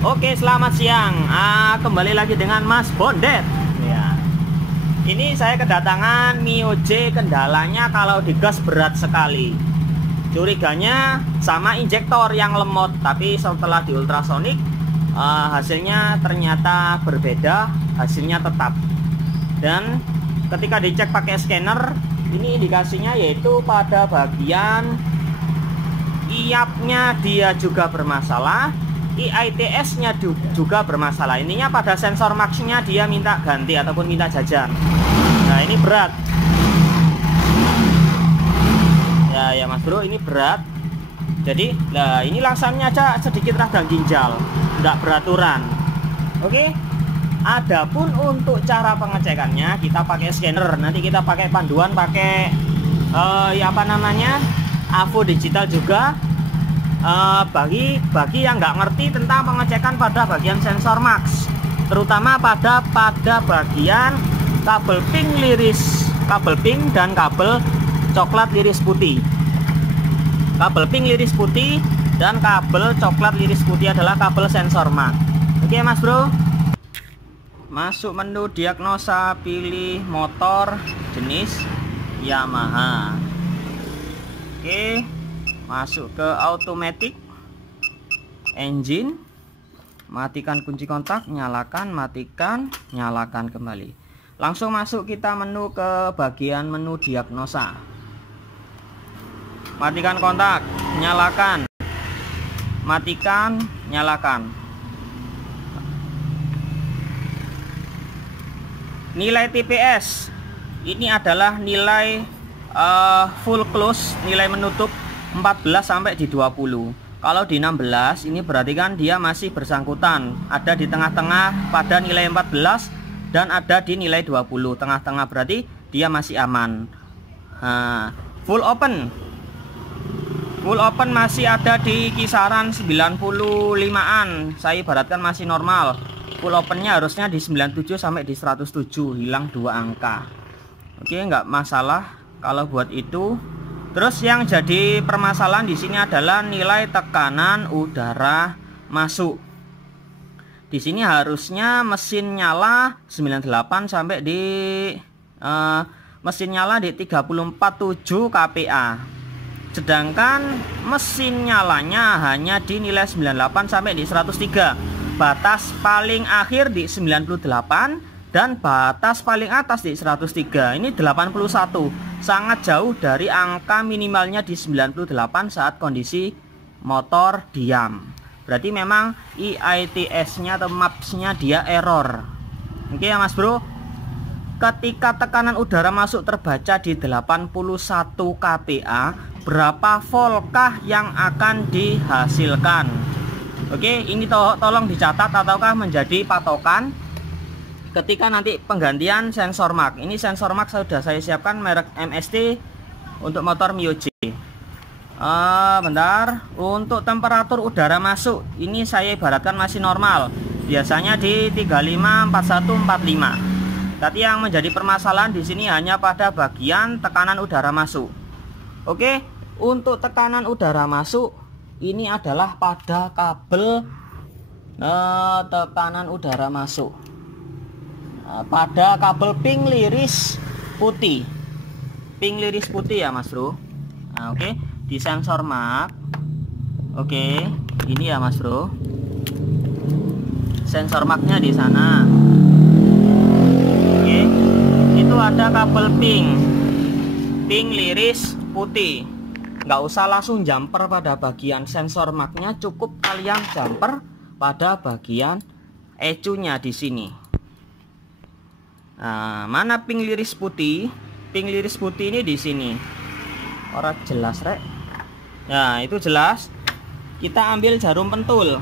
Oke, selamat siang. Kembali lagi dengan Mas Bondet. Ya. Ini saya kedatangan Mio J. Kendalanya kalau digas berat sekali. Curiganya sama injektor yang lemot, tapi setelah di ultrasonik hasilnya ternyata berbeda. Hasilnya tetap. Dan ketika dicek pakai scanner, ini indikasinya yaitu pada bagian iapnya dia juga bermasalah, IITS-nya juga bermasalah. Intinya pada sensor max-nya dia minta ganti ataupun minta jajan. Nah, ini berat. Ya Mas Bro, ini berat. Jadi, nah ini langsungnya aja sedikit radang ginjal, tidak beraturan. Oke. Adapun untuk cara pengecekannya kita pakai scanner. Nanti kita pakai panduan, pakai AVO digital juga. Bagi yang nggak ngerti tentang pengecekan pada bagian sensor max, terutama pada bagian kabel pink dan kabel coklat liris putih. Kabel pink liris putih dan kabel coklat liris putih adalah kabel sensor max. Oke Mas Bro, masuk menu diagnosa, pilih motor jenis Yamaha. Oke, masuk ke automatic engine, matikan kunci kontak, nyalakan, matikan, nyalakan kembali. Langsung masuk kita menu ke bagian menu diagnosa. Matikan kontak, nyalakan, matikan, nyalakan. Nilai TPS ini adalah nilai full close, nilai menutup 14 sampai di 20. Kalau di 16 ini berarti kan dia masih bersangkutan, ada di tengah-tengah pada nilai 14 dan ada di nilai 20. Tengah-tengah berarti dia masih aman. Full open masih ada di kisaran 95-an. Saya ibaratkan masih normal. Full opennya harusnya di 97 sampai di 107, hilang 2 angka. Oke, nggak masalah kalau buat itu. Terus yang jadi permasalahan di sini adalah nilai tekanan udara masuk. Di sini harusnya mesin nyala 98 sampai di mesin nyala di 34,7 kPa. Sedangkan mesin nyalanya hanya di nilai 98 sampai di 103. Batas paling akhir di 98 dan batas paling atas di 103. Ini 81. Sangat jauh dari angka minimalnya di 98 saat kondisi motor diam. Berarti memang IITS-nya atau MAPS-nya dia error. Oke ya Mas Bro. Ketika tekanan udara masuk terbaca di 81 kPa, berapa voltkah yang akan dihasilkan? Oke, ini tolong dicatat ataukah menjadi patokan ketika nanti penggantian sensor max. Ini sensor max sudah saya siapkan merek MST untuk motor Mio J. Bentar, untuk temperatur udara masuk ini saya ibaratkan masih normal, biasanya di 35, 41, 45. Tapi yang menjadi permasalahan di sini hanya pada bagian tekanan udara masuk. Oke, untuk tekanan udara masuk ini adalah pada kabel tekanan udara masuk. Pada kabel pink liris putih. Pink liris putih ya Mas Bro. Nah, oke, di sensor max. Oke, ini ya Mas Bro. Sensor max-nya di sana. Oke. Itu ada kabel pink liris putih. Nggak usah langsung jumper pada bagian sensor max-nya, cukup kalian jumper pada bagian ECU-nya di sini. Nah, mana pink liris putih? Pink liris putih ini di sini. Orang jelas rek. Nah, itu jelas. Kita ambil jarum pentul.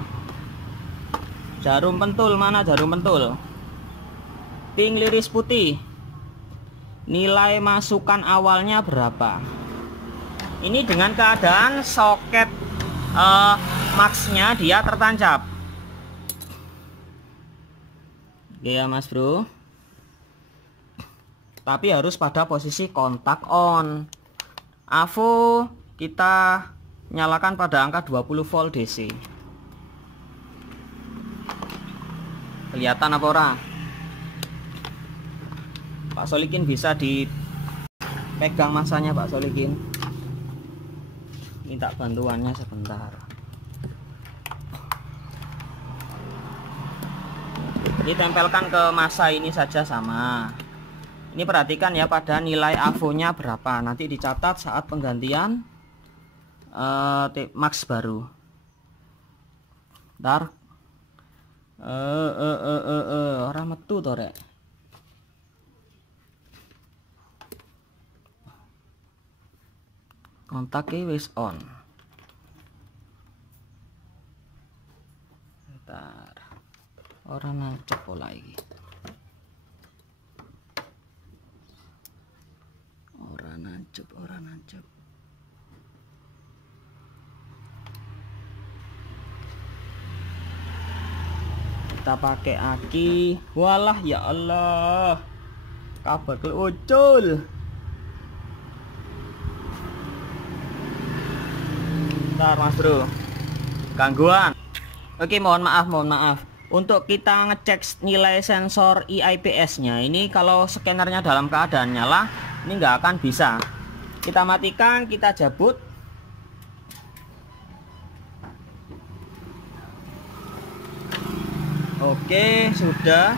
Jarum pentul, mana jarum pentul? Pink liris putih. Nilai masukan awalnya berapa? Ini dengan keadaan soket max-nya dia tertancap. Oke ya Mas Bro. Tapi harus pada posisi kontak on. AVO kita nyalakan pada angka 20 volt DC. kelihatan apa ora? Pak Solikin bisa dipegang masanya Pak Solikin. Minta bantuannya sebentar. Ditempelkan ke masa ini saja sama. Ini perhatikan ya pada nilai AVO-nya berapa. Nanti dicatat saat penggantian max baru. Ntar orang metu to rek. Kontaknya wis on. Bentar. Orang nancep pola iki. Orang nancep. Kita pakai aki. Walah ya Allah. Kabel ucul. Bentar Mas Bro. Gangguan. Oke, mohon maaf. Untuk kita ngecek nilai sensor IIPS-nya, ini kalau scannernya dalam keadaan nyala, ini nggak akan bisa. Kita matikan, kita cabut. Oke, sudah.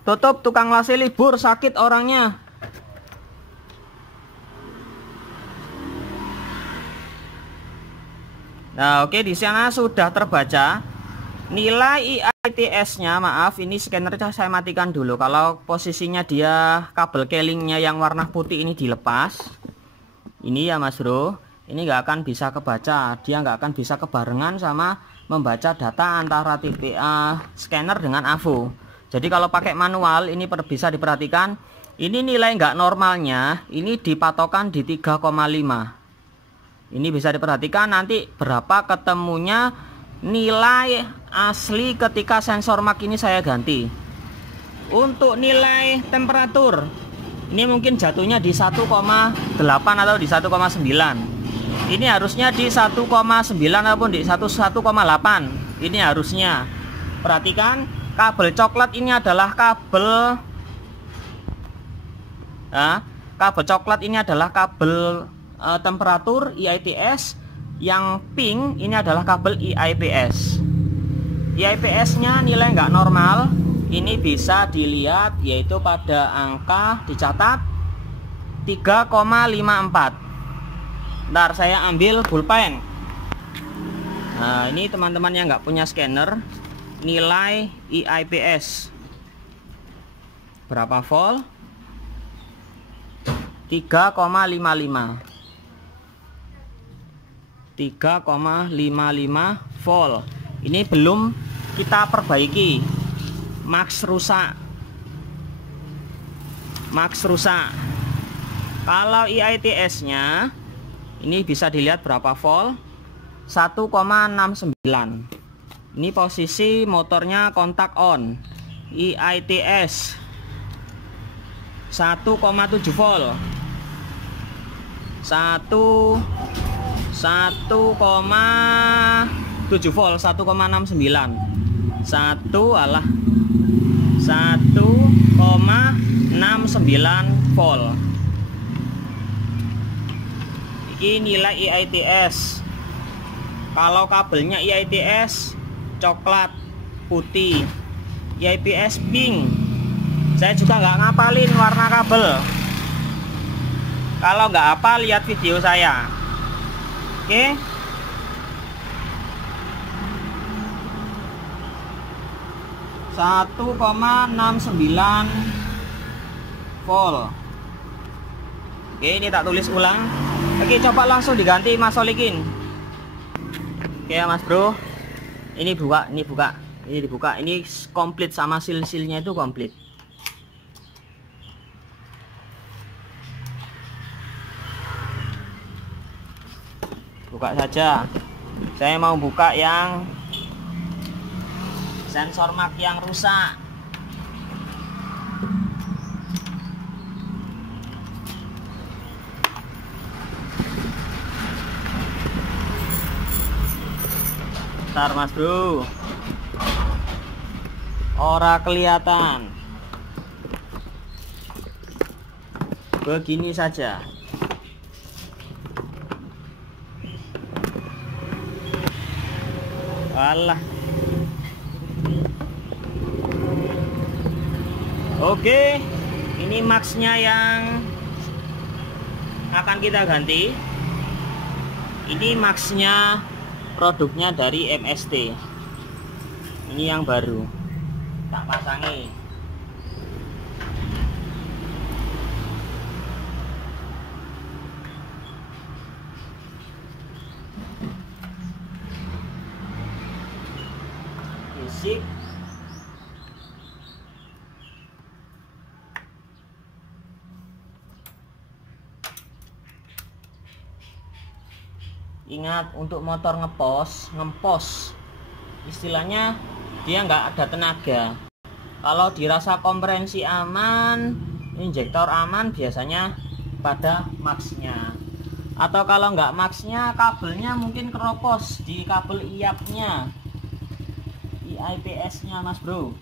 Tutup, tukang lasi libur, sakit orangnya. Nah, oke, di sana sudah terbaca nilai IITS-nya. Maaf, ini scannernya saya matikan dulu. Kalau posisinya dia kabel kelingnya yang warna putih ini dilepas, ini ya Mas Bro, ini nggak akan bisa kebaca. Dia nggak akan bisa kebarengan sama membaca data antara TPA scanner dengan AVO. Jadi kalau pakai manual ini bisa diperhatikan. Ini nilai nggak normalnya ini dipatokan di 3,5. Ini bisa diperhatikan nanti berapa ketemunya nilai asli ketika sensor mark ini saya ganti. Untuk nilai temperatur, ini mungkin jatuhnya di 1,8 atau di 1,9. Ini harusnya di 1,9 ataupun di 1,8. Ini harusnya. Perhatikan, kabel coklat ini adalah kabel temperatur IITS. Yang pink ini adalah kabel IIPS. IIPS nya nilai nggak normal. Ini bisa dilihat yaitu pada angka dicatat 3,54. Ntar saya ambil pulpen. Nah, ini teman-teman yang nggak punya scanner, nilai IIPS berapa volt? 3,55 volt. Ini belum kita perbaiki. Max rusak. Kalau IITS nya ini bisa dilihat berapa volt? 1,69. Ini posisi motornya kontak on. IITS 1,7 volt. 1,7 volt, 1,69. 1,69 volt. Ini nilai IITS. Kalau kabelnya IITS coklat putih, IIPS pink. Saya juga nggak ngapalin warna kabel. Kalau nggak hafal lihat video saya. Oke. Satu 1,69 volt. Oke, ini tak tulis ulang. Oke, coba langsung diganti Mas Solikin. Oke ya Mas Bro. Ini dibuka. Ini komplit sama sil-silnya itu komplit. Buka saja. Saya mau buka yang sensor mark yang rusak. Bentar Mas Bro, ora kelihatan. Begini saja. Alah. Oke, ini maxnya yang akan kita ganti. Ini maxnya produknya dari MST. Ini yang baru. Tak pasangi. Fisik. Ingat, untuk motor ngempos istilahnya dia nggak ada tenaga. Kalau dirasa komprehensi aman, injektor aman, biasanya pada maxnya. Atau kalau nggak maxnya, kabelnya mungkin keropos di kabel IAP-nya, IIPS-nya Mas Bro.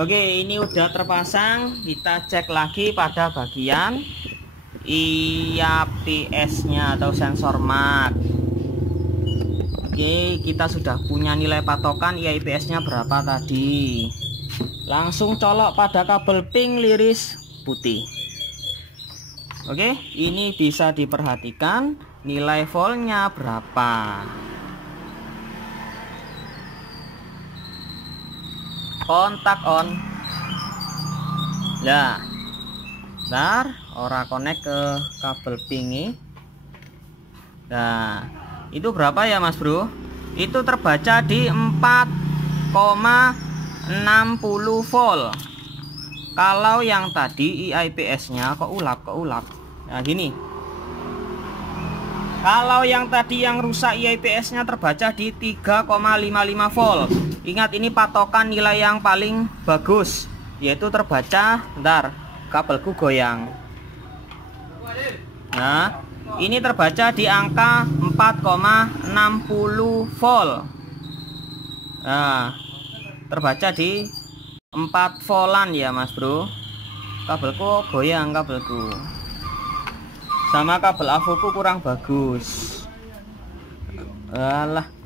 Oke, ini udah terpasang. Kita cek lagi pada bagian IAPS-nya atau sensor mat. Oke, kita sudah punya nilai patokan IAPS-nya berapa tadi. Langsung colok pada kabel pink liris putih. Oke, ini bisa diperhatikan nilai voltnya berapa. Kontak on. Nah, bentar, ora connect ke kabel pink. Nah, itu berapa ya Mas Bro? Itu terbaca di 4,60 volt. Kalau yang tadi IIPS-nya kok ulap. Nah, gini. Kalau yang tadi yang rusak IIPS-nya terbaca di 3,55 volt. Ingat, ini patokan nilai yang paling bagus, yaitu terbaca, bentar, kabelku goyang. Nah, ini terbaca di angka 4,60 volt. Nah, terbaca di 4 voltan ya Mas Bro. Kabelku goyang, kabelku. Sama kabel avoku kurang bagus. Alah.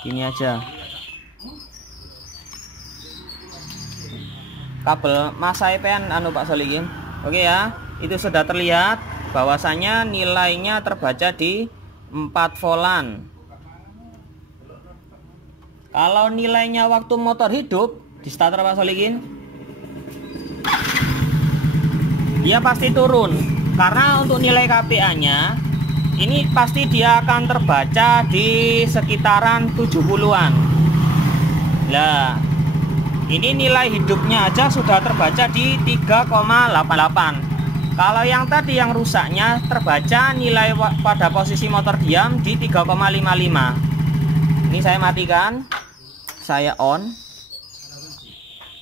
Gini aja. Kabel masa IPN Pak Solihin. Oke ya, itu sudah terlihat bahwasanya nilainya terbaca di 4 voltan. Kalau nilainya waktu motor hidup di starter Pak Solihin, dia pasti turun. Karena untuk nilai KPA-nya ini pasti dia akan terbaca di sekitaran 70-an. Nah, ini nilai hidupnya aja sudah terbaca di 3,88. Kalau yang tadi yang rusaknya terbaca nilai pada posisi motor diam di 3,55. Ini saya matikan, saya on.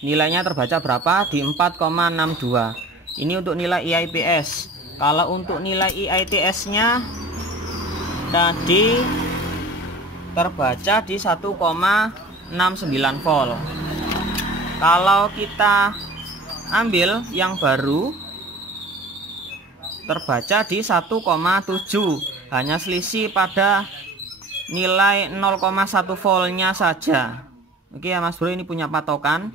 Nilainya terbaca berapa? Di 4,62. Ini untuk nilai IIPS. Kalau untuk nilai IITS-nya tadi terbaca di 1,69 volt. Kalau kita ambil yang baru terbaca di 1,7, hanya selisih pada nilai 0,1 voltnya saja. Oke ya Mas Bro, ini punya patokan.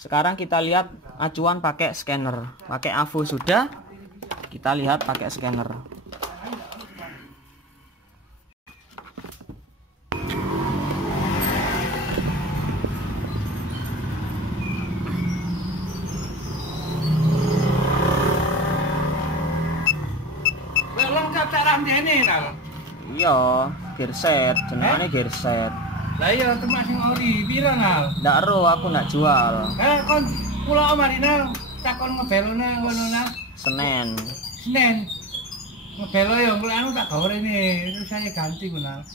Sekarang kita lihat acuan pakai scanner. Pakai AVO sudah, kita lihat pakai scanner. Iya, gearset, jenengane gearset. Lah iya temak sing ori pira nal? Ndak ero, aku ndak jual. Kon kula marina takon ngebelone ngono nah. Senen. Senen. Ngebelo ya, kalau anu tak gawe ini, terus saya ganti Gunal.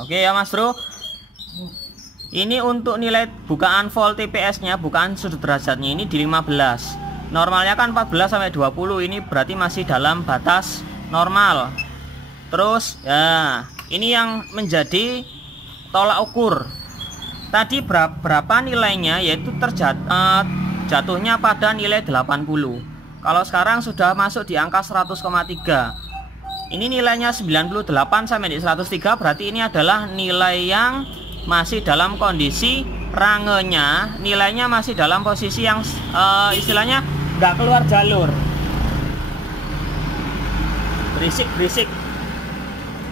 Oke ya Mas Bro. Ini untuk nilai bukaan volt TPS-nya, bukaan sudut derajatnya ini di 15. Normalnya kan 14 sampai 20, ini berarti masih dalam batas normal. Terus ya, ini yang menjadi tolak ukur. Tadi berapa nilainya, yaitu jatuhnya pada nilai 80. Kalau sekarang sudah masuk di angka 100,3. Ini nilainya 98 sampai di 103, berarti ini adalah nilai yang masih dalam kondisi rangenya, nilainya masih dalam posisi yang istilahnya nggak keluar jalur.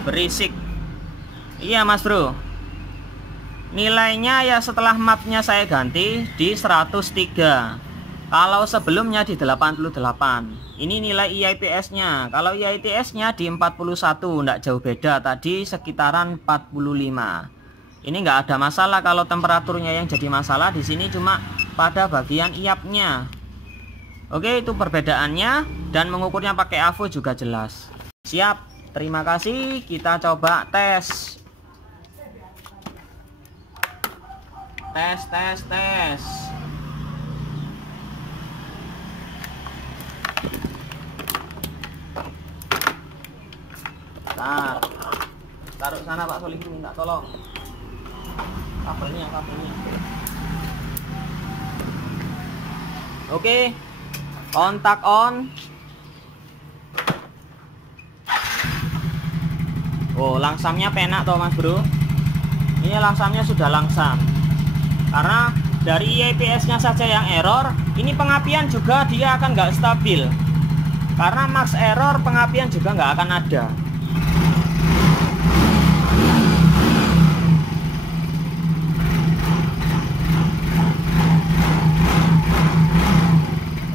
Berisik. Iya Mas Bro. Nilainya ya setelah mapnya saya ganti di 103. Kalau sebelumnya di 88. Ini nilai IIPS-nya. Kalau IITS-nya di 41, enggak jauh beda, tadi sekitaran 45. Ini enggak ada masalah kalau temperaturnya yang jadi masalah di sini cuma pada bagian iapnya. Oke, itu perbedaannya, dan mengukurnya pakai AVO juga jelas. Siap. Terima kasih. Kita coba tes. Tes. Taruh sana Pak Solihin, minta tolong kabelnya. Oke, kontak on. Oh, langsamnya penak toh Mas Bro. Ini langsamnya sudah langsam, karena dari IIPS nya saja yang error. Ini pengapian juga dia akan nggak stabil, karena max error pengapian juga nggak akan ada.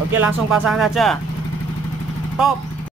Oke, langsung pasang saja. Top.